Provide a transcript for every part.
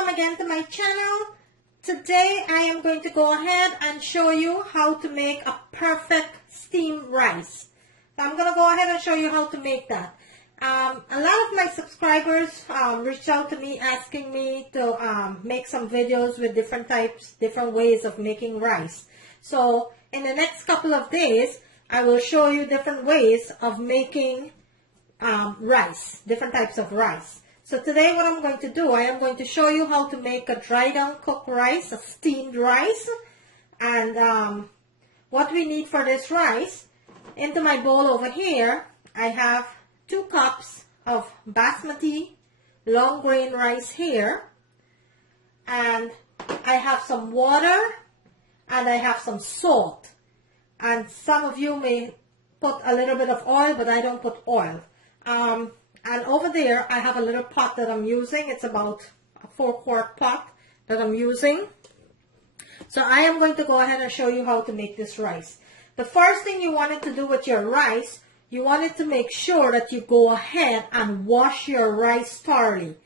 welcome again to my channel. Today I am going to go ahead and show you how to make a perfect steamed rice. So I'm going to go ahead and show you how to make that. A lot of my subscribers reached out to me asking me to make some videos with different ways of making rice. So in the next couple of days, I will show you different ways of making rice, different types of rice. So today what I'm going to do, I am going to show you how to make a dry down cooked rice, a steamed rice. And what we need for this rice, into my bowl over here, I have 2 cups of basmati long grain rice here. And I have some water and I have some salt. And some of you may put a little bit of oil, but I don't put oil. And over there, I have a little pot that I'm using. It's about a 4-quart pot that I'm using. So I am going to go ahead and show you how to make this rice. The first thing you wanted to do with your rice, you wanted to make sure that you go ahead and wash your rice thoroughly.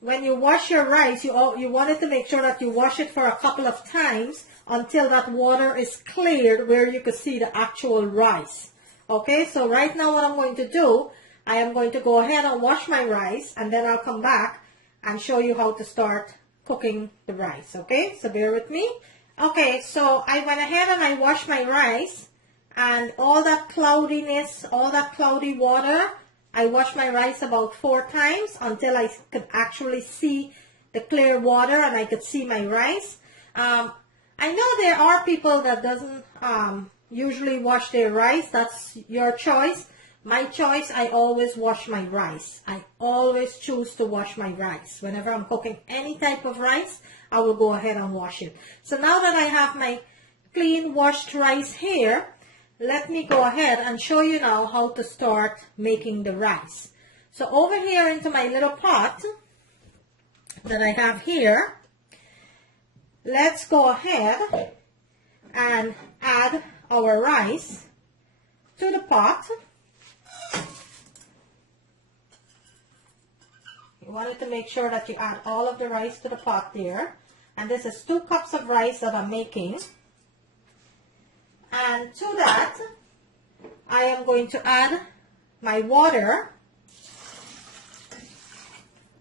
When you wash your rice, you wanted to make sure that you wash it for a couple of times until that water is cleared where you could see the actual rice. Okay, so right now what I'm going to do, I am going to go ahead and wash my rice, and then I'll come back and show you how to start cooking the rice. Okay, so bear with me. Okay, so I went ahead and I washed my rice, and all that cloudiness, all that cloudy water, I washed my rice about 4 times until I could actually see the clear water and I could see my rice. I know there are people that doesn't usually wash their rice. That's your choice. My choice, I always wash my rice. I always choose to wash my rice. Whenever I'm cooking any type of rice, I will go ahead and wash it. So now that I have my clean washed rice here, let me go ahead and show you now how to start making the rice. So over here into my little pot that I have here, let's go ahead and add our rice to the pot. You wanted to make sure that you add all of the rice to the pot there. And this is 2 cups of rice that I'm making. And to that, I am going to add my water.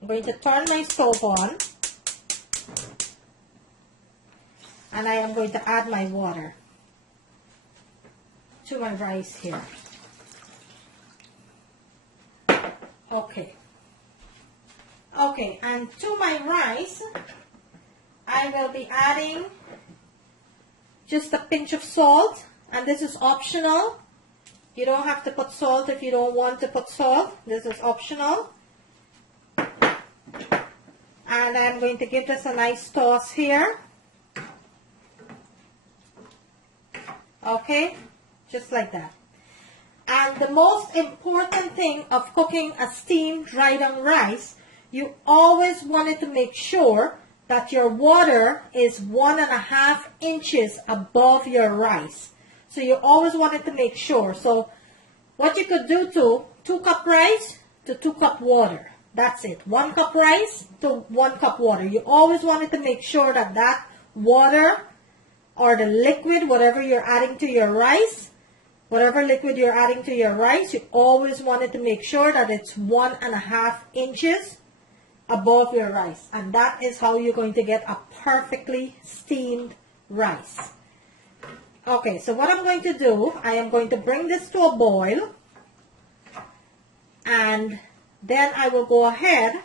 I'm going to turn my stove on. And I am going to add my water to my rice here. Okay. Okay, and to my rice, I will be adding just a pinch of salt, and this is optional. You don't have to put salt if you don't want to put salt. This is optional. And I'm going to give this a nice toss here. Okay, just like that. And the most important thing of cooking a steamed dry down rice, you always wanted to make sure that your water is 1.5 inches above your rice. So you always wanted to make sure. So what you could do to 2 cup rice to 2 cup water. That's it. 1 cup rice to 1 cup water. You always wanted to make sure that that water or the liquid, whatever you're adding to your rice, whatever liquid you're adding to your rice, you always wanted to make sure that it's 1.5 inches above your rice. And that is how you're going to get a perfectly steamed rice. Okay, so what I'm going to do, I am going to bring this to a boil. And then I will go ahead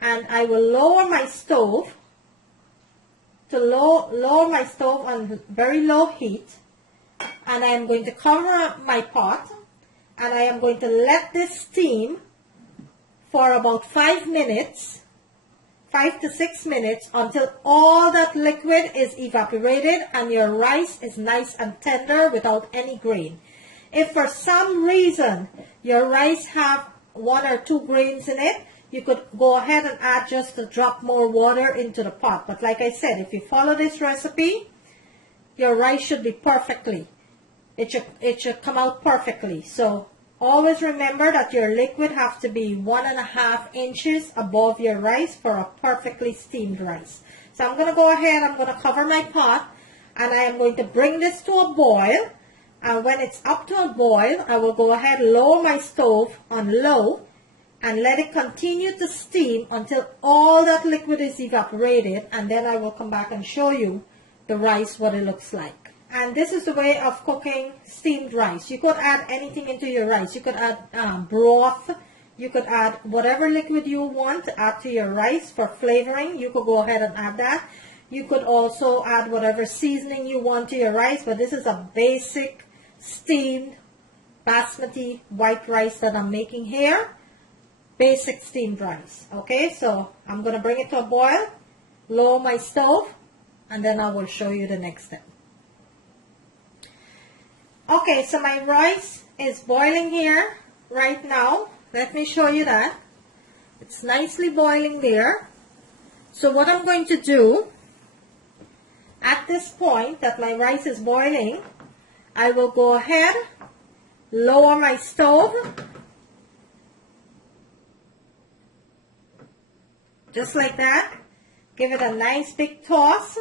and I will lower my stove to lower my stove on very low heat, and I am going to cover my pot, and I am going to let this steam for about 5 minutes, 5 to 6 minutes, until all that liquid is evaporated and your rice is nice and tender without any grain. If for some reason your rice have 1 or 2 grains in it, you could go ahead and add just a drop more water into the pot. But like I said, if you follow this recipe, your rice should be perfectly. It should come out perfectly. So Always remember that your liquid has to be 1.5 inches above your rice for a perfectly steamed rice. So I'm going to go ahead, I'm going to cover my pot, and I am going to bring this to a boil. And when it's up to a boil, I will go ahead, lower my stove on low, and let it continue to steam until all that liquid is evaporated, and then I will come back and show you the rice, what it looks like. And this is the way of cooking steamed rice. You could add anything into your rice. You could add broth. You could add whatever liquid you want to add to your rice for flavoring. You could go ahead and add that. You could also add whatever seasoning you want to your rice. But this is a basic steamed basmati white rice that I'm making here. Basic steamed rice. Okay, so I'm going to bring it to a boil, lower my stove, and then I will show you the next step. Okay, so my rice is boiling here right now. Let me show you that. It's nicely boiling there. So what I'm going to do, at this point that my rice is boiling, I will go ahead, lower my stove, just like that. Give it a nice big toss.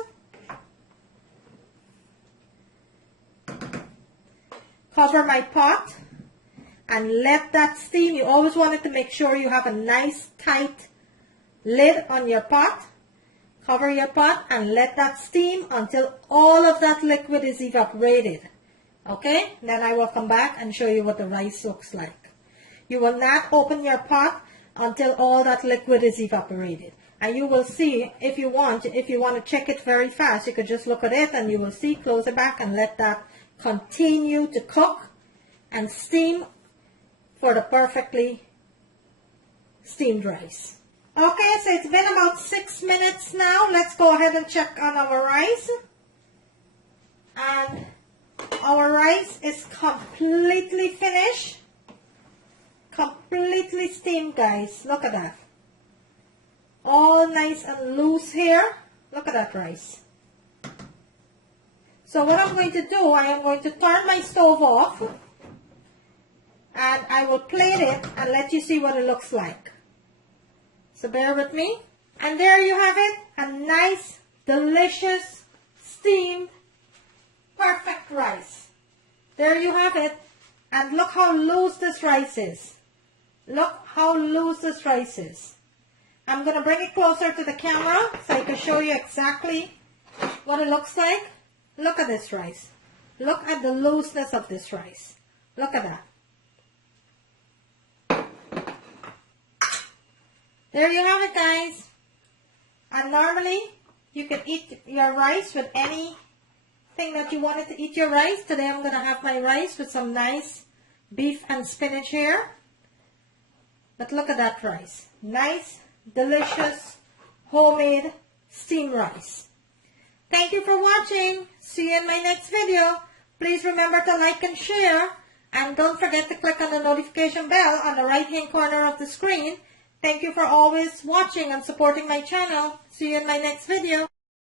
Cover my pot and let that steam. You always want to make sure you have a nice tight lid on your pot. Cover your pot and let that steam until all of that liquid is evaporated. Okay, then I will come back and show you what the rice looks like. You will not open your pot until all that liquid is evaporated. And you will see, if you want to check it very fast, you could just look at it and you will see, close it back and let that continue to cook and steam for the perfectly steamed rice. Okay, so it's been about 6 minutes now. Let's go ahead and check on our rice. And our rice is completely finished. Completely steamed, guys. Look at that. All nice and loose here. Look at that rice. So what I'm going to do, I am going to turn my stove off and I will plate it and let you see what it looks like. So bear with me. And there you have it, a nice, delicious, steamed, perfect rice. There you have it. And look how loose this rice is. Look how loose this rice is. I'm going to bring it closer to the camera so I can show you exactly what it looks like. Look at this rice. Look at the looseness of this rice. Look at that. There you have it, guys. And normally, you can eat your rice with anything that you wanted to eat your rice. Today, I'm going to have my rice with some nice beef and spinach here. But look at that rice. Nice, delicious, homemade steamed rice. Thank you for watching. See you in my next video. Please remember to like and share. And don't forget to click on the notification bell on the right hand corner of the screen. Thank you for always watching and supporting my channel. See you in my next video.